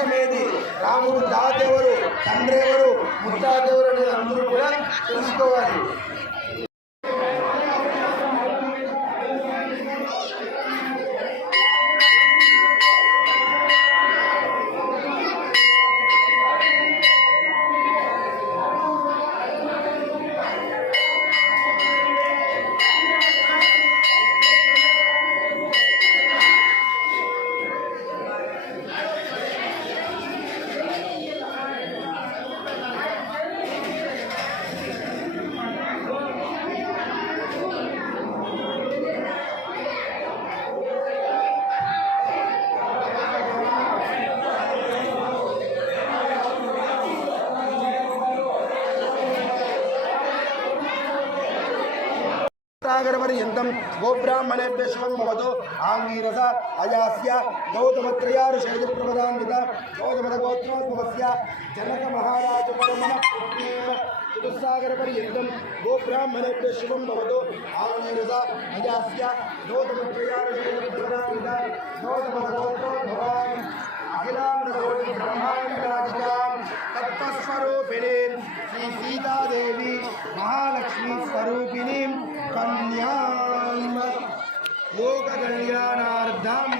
ఉద్దేశం ఏది రాముడు దాతెవరు తండ్రి ఎవరు ముత్తాతెవరు అనేది అందరూ కూడా తెలుసుకోవాలి. సాగరపర్యంతం గోబ్రాహ్మణేభ్య శివం భవతు. ఆంగీరస అయాస్య గౌతమత్రయారుషేజ ప్రపదాన్విత గౌతమద గోత్రోద్భవస్య జనక మహారాజ పరమణ చతుస్సాగర పర్యంతం గోబ్రాహ్మణేభ్య శివం భవతు. ఆంగీరస అయాస్య గౌతమత్రయారుషేజ ప్రపదాన్విత గౌతమద గోత్రోద్భవాన్ అఖిలామృతోడి బ్రహ్మాండ శ్రీ సీతాదేవి మహాలక్ష్మీ స్వరూపిణీం कल्याण। कन्यां लोककल्याणार्थं